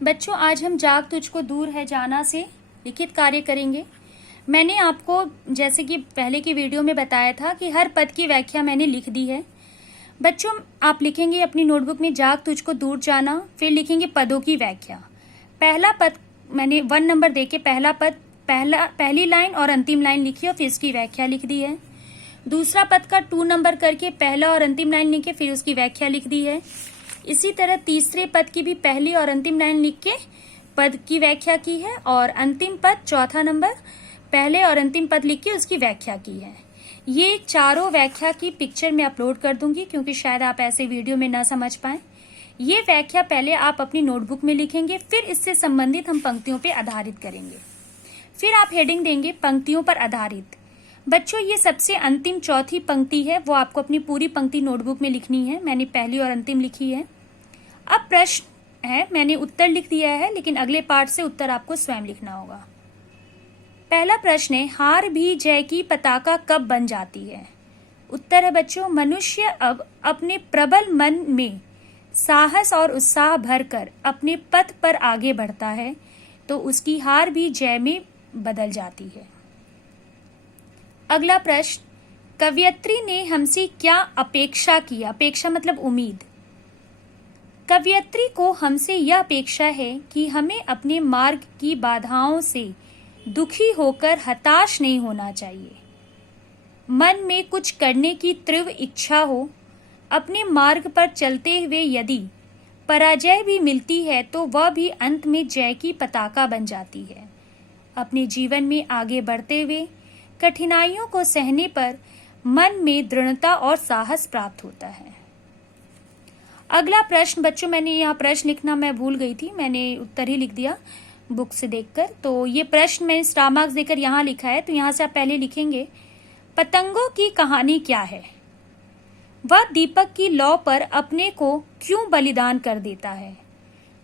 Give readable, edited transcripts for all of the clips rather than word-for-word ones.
बच्चों, आज हम जाग तुझको दूर है जाना से लिखित कार्य करेंगे। मैंने आपको जैसे कि पहले की वीडियो में बताया था कि हर पद की व्याख्या मैंने लिख दी है। बच्चों, आप लिखेंगे अपनी नोटबुक में जाग तुझको दूर जाना, फिर लिखेंगे पदों की व्याख्या। पहला पद मैंने 1 नंबर देके पहला पद पहली लाइन और अंतिम लाइन लिखी और फिर उसकी व्याख्या लिख दी है। दूसरा पद का 2 नंबर करके पहला और अंतिम लाइन लिख के फिर उसकी व्याख्या लिख दी है। इसी तरह तीसरे पद की भी पहली और अंतिम लाइन लिख के पद की व्याख्या की है और अंतिम पद चौथा नंबर पहले और अंतिम पद लिख के उसकी व्याख्या की है। ये चारों व्याख्या की पिक्चर में अपलोड कर दूंगी क्योंकि शायद आप ऐसे वीडियो में ना समझ पाए। ये व्याख्या पहले आप अपनी नोटबुक में लिखेंगे, फिर इससे संबंधित हम पंक्तियों पर आधारित करेंगे। फिर आप हेडिंग देंगे पंक्तियों पर आधारित। बच्चों, ये सबसे अंतिम चौथी पंक्ति है, वो आपको अपनी पूरी पंक्ति नोटबुक में लिखनी है। मैंने पहली और अंतिम लिखी है। अब प्रश्न है, मैंने उत्तर लिख दिया है लेकिन अगले पार्ट से उत्तर आपको स्वयं लिखना होगा। पहला प्रश्न है, हार भी जय की पताका कब बन जाती है? उत्तर है बच्चों, मनुष्य अब अपने प्रबल मन में साहस और उत्साह भरकर अपने पथ पर आगे बढ़ता है तो उसकी हार भी जय में बदल जाती है। अगला प्रश्न, कवयित्री ने हमसे क्या अपेक्षा की? अपेक्षा मतलब उम्मीद। कवयित्री को हमसे यह अपेक्षा है कि हमें अपने मार्ग की बाधाओं से दुखी होकर हताश नहीं होना चाहिए। मन में कुछ करने की तीव्र इच्छा हो, अपने मार्ग पर चलते हुए यदि पराजय भी मिलती है तो वह भी अंत में जय की पताका बन जाती है। अपने जीवन में आगे बढ़ते हुए कठिनाइयों को सहने पर मन में दृढ़ता और साहस प्राप्त होता है। अगला प्रश्न बच्चों, मैंने यहाँ प्रश्न लिखना मैं भूल गई थी, मैंने उत्तर ही लिख दिया बुक से देखकर। तो ये प्रश्न मैंने स्टार मार्क्स देकर यहाँ लिखा है, तो यहाँ से आप पहले लिखेंगे, पतंगों की कहानी क्या है? वह दीपक की लौ पर अपने को क्यों बलिदान कर देता है?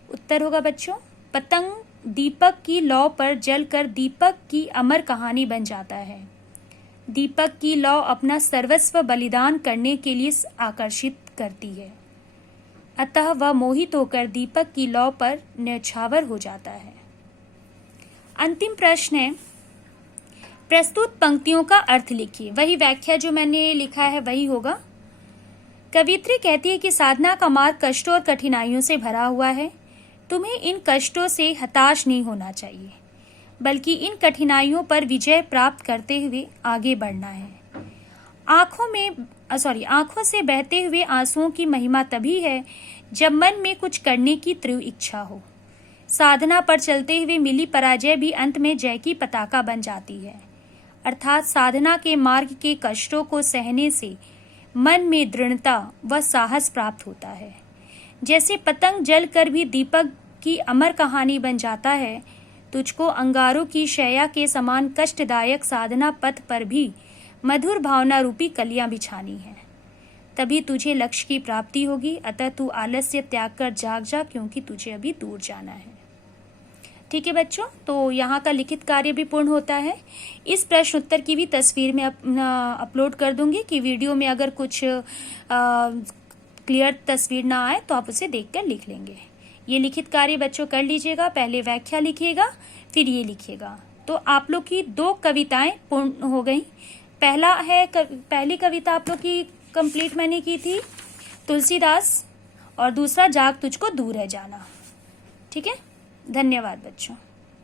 उत्तर होगा बच्चों, पतंग दीपक की लौ पर जलकर दीपक की अमर कहानी बन जाता है। दीपक की लौ अपना सर्वस्व बलिदान करने के लिए आकर्षित करती है, अतः वह मोहित होकर दीपक की लौ पर न्यौछावर हो जाता है। अंतिम प्रश्न है, प्रस्तुत पंक्तियों का अर्थ लिखिए। वही व्याख्या जो मैंने लिखा है वही होगा। कवियत्री कहती है कि साधना का मार्ग कष्टों और कठिनाइयों से भरा हुआ है। तुम्हें इन कष्टों से हताश नहीं होना चाहिए, बल्कि इन कठिनाइयों पर विजय प्राप्त करते हुए आगे बढ़ना है। आंखों से बहते हुए आंसुओं की महिमा तभी है जब मन में कुछ करने की तीव्र इच्छा हो। साधना पर चलते हुए मिली पराजय भी अंत में जय की पताका बन जाती है। अर्थात साधना के मार्ग के कष्टों को सहने से मन में दृढ़ता व साहस प्राप्त होता है। जैसे पतंग जलकर भी दीपक की अमर कहानी बन जाता है, तुझको अंगारों की शैया के समान कष्टदायक साधना पथ पर भी मधुर भावना रूपी कलियां बिछानी है, तभी तुझे लक्ष्य की प्राप्ति होगी। अतः तू आलस्य त्याग कर जाग जा, क्योंकि तुझे अभी दूर जाना है। ठीक है बच्चों, तो यहाँ का लिखित कार्य भी पूर्ण होता है। इस प्रश्न उत्तर की भी तस्वीर में अपलोड कर दूंगी कि वीडियो में अगर कुछ क्लियर तस्वीर ना आए तो आप उसे देखकर लिख लेंगे। ये लिखित कार्य बच्चों कर लीजिएगा, पहले व्याख्या लिखिएगा फिर ये लिखिएगा। तो आप लोग की 2 कविताएं पूर्ण हो गई। पहली कविता आप लोग की कंप्लीट मैंने की थी तुलसीदास, और दूसरा जाग तुझको दूर है जाना। ठीक है, धन्यवाद बच्चों।